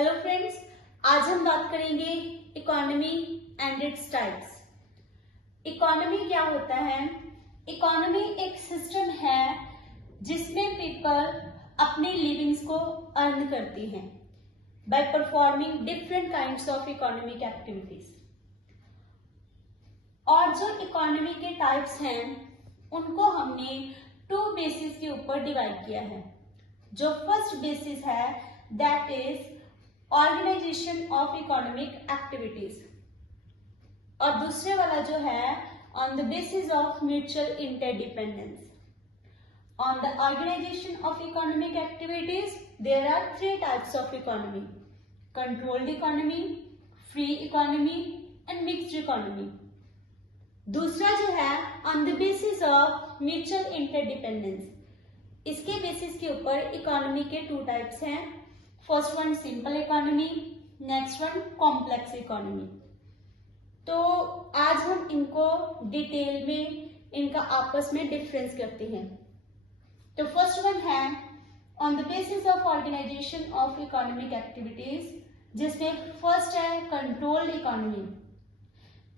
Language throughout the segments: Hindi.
हेलो फ्रेंड्स, आज हम बात करेंगे economy and its types. Economy क्या होता है? इकोनॉमी एक सिस्टम है जिसमें पीपल अपनी लिविंग्स को अर्न करती हैं by performing different kinds of economic activities. और जो इकोनॉमी के टाइप्स हैं उनको हमने 2 बेसिस के ऊपर डिवाइड किया है। जो फर्स्ट बेसिस है that is organisation of economic activities, और दूसरे वाला जो है on the basis of mutual interdependence. On the organisation of economic activities there are 3 types of economy: controlled economy, free economy and mixed economy. दूसरा जो है on the basis of mutual interdependence, इसके बेसिस के ऊपर इकोनॉमी के 2 टाइप्स हैं। First one simple economy, next one complex economy. तो आज हम इनको डिटेल में इनका आपस में डिफरेंस करते हैं। तो फर्स्ट वन है on the basis of organisation of economic activities, जिसमें फर्स्ट है कंट्रोल्ड इकोनॉमी।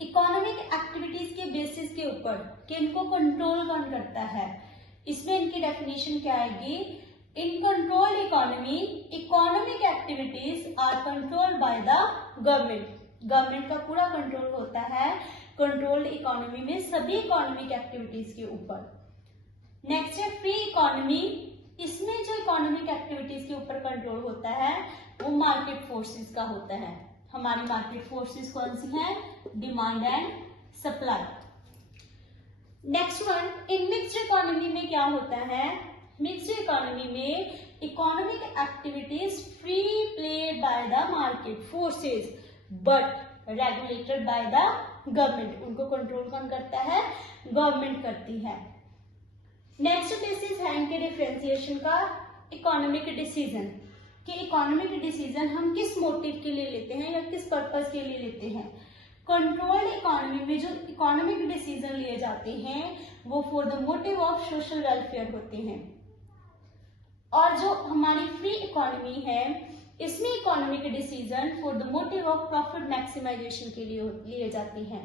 इकोनॉमिक एक्टिविटीज के बेसिस के ऊपर कि इनको कंट्रोल कौन करता है, इसमें इनकी डेफिनेशन क्या आएगी? In controlled economy, economic activities are controlled by the government. Government का पूरा कंट्रोल होता है कंट्रोल्ड इकोनॉमी में सभी इकोनॉमिक एक्टिविटीज के ऊपर। नेक्स्ट है फ्री इकोनॉमी। इसमें जो इकोनॉमिक एक्टिविटीज के ऊपर कंट्रोल होता है वो मार्केट फोर्सेस का होता है। हमारी मार्केट फोर्सेस कौन सी हैं? Demand and supply. Next one, in mixed economy में क्या होता है? मिक्स्ड इकोनॉमी में economic activities free played by the market forces but regulated by the government. उनको कंट्रोल कौन करता है? गवर्नमेंट करती है। नेक्स्ट बेसिस है इनके डिफरेंशिएशन का इकोनॉमिक डिसीजन, कि इकोनॉमिक डिसीजन हम किस मोटिव के लिए लेते हैं या किस पर्पस के लिए लेते हैं। कंट्रोल्ड इकोनॉमी में जो इकोनॉमिक डिसीजन लिए जाते हैं वो for the motive of social welfare होते हैं। और जो हमारी फ्री इकोनॉमी है इसमें economic decision for the motive of profit maximisation के लिए लिए जाती हैं।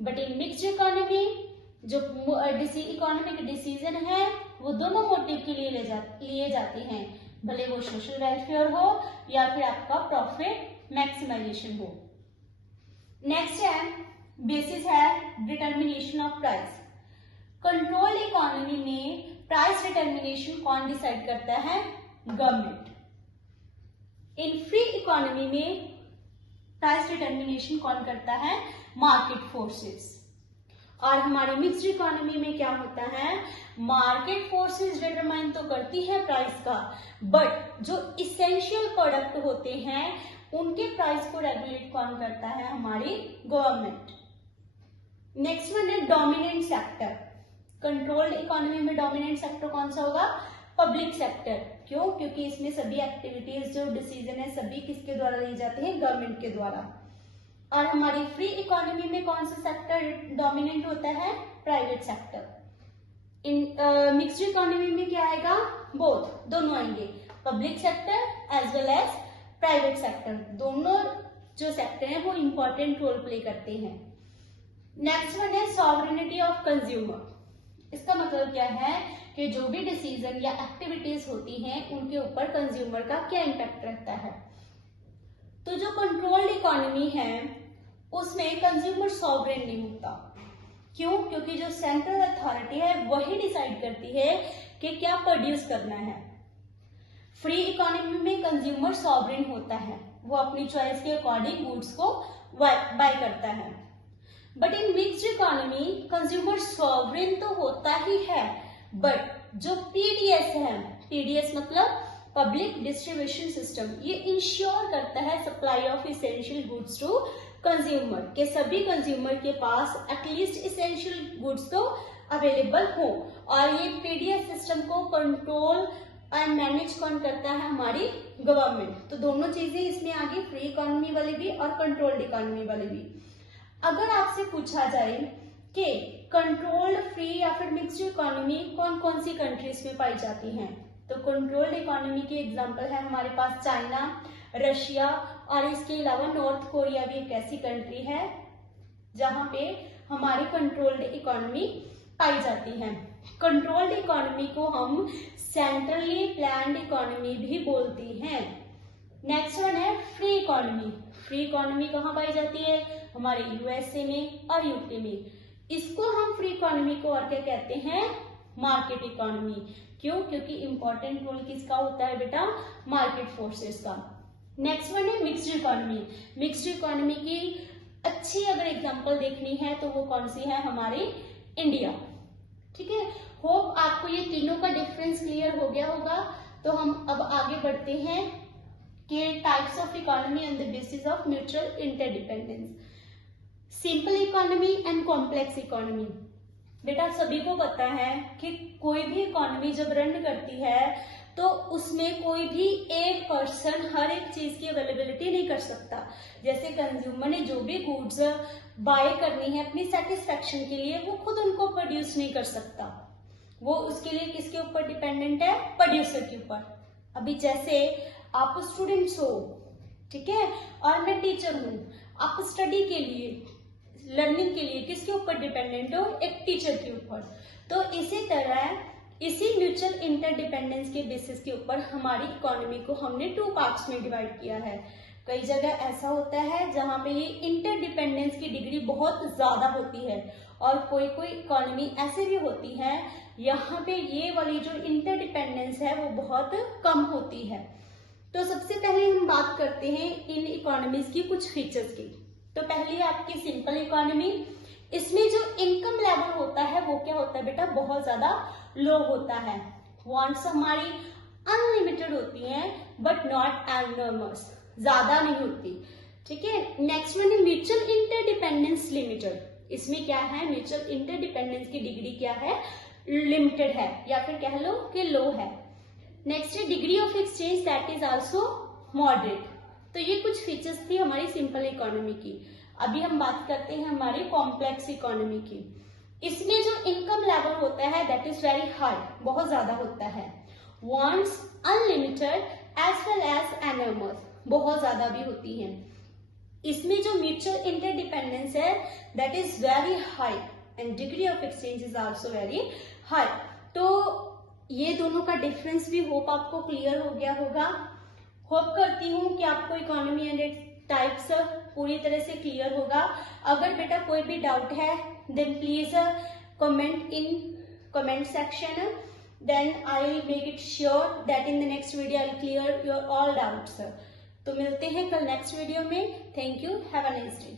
बट इन मिक्स्ड इकोनॉमी जो इकोनॉमिक डिसीजन है वो दोनों मोटिव के लिए लिए जाती हैं, भले वो सोशल वेलफेयर हो या फिर आपका प्रॉफिट मैक्सिमाइजेशन हो। नेक्स्ट है बेसिस है determination of price. Control economy में प्राइस डिटर्मिनेशन कौन डिसाइड करता है? गवर्नमेंट। इन फ्री इकोनॉमी में प्राइस डिटर्मिनेशन कौन करता है? Market forces. और हमारी मिक्स्ड इकोनॉमी में क्या होता है? मार्केट फोर्सेस डिटरमाइन तो करती है प्राइस का, बट जो इसेंशियल प्रोडक्ट होते हैं उनके प्राइस को रेगुलेट कौन करता है? हमारी गवर्नमेंट। नेक्स्ट वन है डोमिनेंट सेक्टर। कंट्रोल्ड इकोनॉमी में डोमिनेंट सेक्टर कौन सा होगा? Public sector. क्यों? क्योंकि इसमें सभी एक्टिविटीज जो डिसीजन है सभी किसके द्वारा लिए जाते हैं? गवर्नमेंट के द्वारा। और हमारी फ्री इकोनॉमी में कौन सा सेक्टर डोमिनेंट होता है? Private sector. In mixed economy में क्या आएगा? बोथ, दोनों आएंगे, public sector as well as private sector. दोनों जो सेक्टर हैं वो इंपॉर्टेंट रोल प्ले करते हैं। नेक्स्ट वन है सॉवरेनिटी ऑफ कंज्यूमर। इसका मतलब क्या है कि जो भी डिसीजन या एक्टिविटीज होती हैं उनके ऊपर कंज्यूमर का क्या इम्पैक्ट रहता है। तो जो कंट्रोल्ड इकोनॉमी है उसमें कंज्यूमर सॉवरेन नहीं होता। क्यों? क्योंकि जो सेंट्रल अथॉरिटी है वही डिसाइड करती है कि क्या प्रोड्यूस करना है। फ्री इकोनॉमी में कंज्यूमर सॉवरेन होता है, वो अपनी चॉइस के अकॉर्डिंग गुड्स को बाय करता है। But in mixed economy consumer sovereign तो होता ही है, बट जो पीडीएस है, पीडीएस मतलब पब्लिक डिस्ट्रीब्यूशन सिस्टम, ये इंश्योर करता है supply of essential goods to consumer, के सभी कंज्यूमर के पास एटलीस्ट इसेंशियल गुड्स तो अवेलेबल हो। और ये पीडीएस सिस्टम को कंट्रोल एंड मैनेज कौन करता है? हमारी गवर्नमेंट। तो दोनों चीजें इसमें आ गई, फ्री इकोनॉमी वाले भी और कंट्रोल्ड इकोनॉमी वाले भी। अगर आपसे पूछा जाए कि कंट्रोल्ड, फ्री या फिर मिक्स्ड इकोनॉमी कौन कौन सी कंट्रीज में पाई जाती हैं, तो कंट्रोल्ड इकोनॉमी की एग्जांपल है हमारे पास चाइना, रशिया, और इसके अलावा नॉर्थ कोरिया भी एक ऐसी कंट्री है जहां पे हमारी कंट्रोल्ड इकोनॉमी पाई जाती है। कंट्रोल्ड इकोनॉमी को हम सेंट्रली प्लान्ड इकोनॉमी भी बोलते हैं। नेक्स्ट वन है फ्री इकोनॉमी। फ्री इकोनॉमी कहाँ पाई जाती है? हमारे यूएसए में और यूके में। इसको हम फ्री इकोनॉमी को और क्या कहते हैं? Market economy. क्यों? क्योंकि इंपॉर्टेंट रोल किसका होता है बेटा? मार्केट फोर्सेस का। नेक्स्ट वन है मिक्स्ड इकोनॉमी। मिक्स्ड इकोनॉमी की अच्छी अगर एग्जांपल देखनी है तो वो कौन सी है? हमारी इंडिया। ठीक है, होप आपको ये तीनों का डिफरेंस क्लियर हो गया होगा। तो हम अब आगे बढ़ते हैं कि types of economy on the basis of mutual interdependence. Simple economy and complex economy. बेटा सभी को पता है कि कोई भी इकोनॉमी जब रन करती है तो उसमें कोई भी एक पर्सन हर एक चीज की अवेलेबिलिटी नहीं कर सकता। जैसे कंज्यूमर ने जो भी गुड्स बाय करनी है अपनी सेटिस्फेक्शन के लिए, वो खुद उनको प्रोड्यूस नहीं कर सकता। वो उसके लिए किसके ऊपर डिपेंडेंट है? प्रोड्यूसर के ऊपर। अभी जैसे आप स्टूडेंट्स हो, ठीक है, और मैं टीचर हूं, आप स्टडी के लिए, लर्निंग के लिए किसके ऊपर डिपेंडेंट हो? एक टीचर के ऊपर। तो इसी तरह इसी म्यूचुअल इंटरडिपेंडेंस के बेसिस के ऊपर हमारी इकोनॉमी को हमने 2 पार्ट्स में डिवाइड किया है। कई जगह ऐसा होता है जहां पे ये इंटरडिपेंडेंस की डिग्री बहुत ज्यादा होती है, और कोई कोई इकोनॉमी ऐसे भी होती है यहाँ पे ये वाली जो इंटरडिपेंडेंस है वो बहुत कम होती है। तो सबसे पहले हम बात करते हैं इन इकोनॉमीज की कुछ फीचर्स की। तो पहली आपकी सिंपल इकोनॉमी। इसमें जो इनकम लेवल होता है वो क्या होता है बेटा? बहुत ज्यादा लो होता है। वांट्स हमारी अनलिमिटेड होती हैं बट नॉट एनॉर्मस, ज्यादा नहीं होती। ठीक है, नेक्स्ट वन है म्यूचुअल इंटरडिपेंडेंस लिमिटेड। इसमें क्या है? म्यूचुअल इंटरडिपेंडेंस की डिग्री क्या है? लिमिटेड है, या फिर कह लो कि लो है। नेक्स्ट है degree of exchange that is also moderate. तो ये कुछ फीचर्स थी हमारी सिंपल इकोनॉमी की। अभी हम बात करते हैं हमारी कॉम्प्लेक्स इकोनॉमी की। इसमें जो इनकम लेवल होता है दैट इज वेरी हाई, बहुत ज्यादा होता है। Wants unlimited as well as enormous, बहुत ज्यादा भी होती है। इसमें जो म्यूचुअल इंटरडिपेंडेंस है that is very high and degree of exchange is also very high. तो ये दोनों का डिफरेंस भी होप आपको क्लियर हो गया होगा। होप करती हूँ कि आपको इकोनॉमी एंड इट्स टाइप्स पूरी तरह से क्लियर होगा। अगर बेटा कोई भी डाउट है then please comment in comment section, then I will make it sure that in the next video I will clear your all doubts. तो मिलते हैं कल नेक्स्ट वीडियो में। Thank you, have a nice day.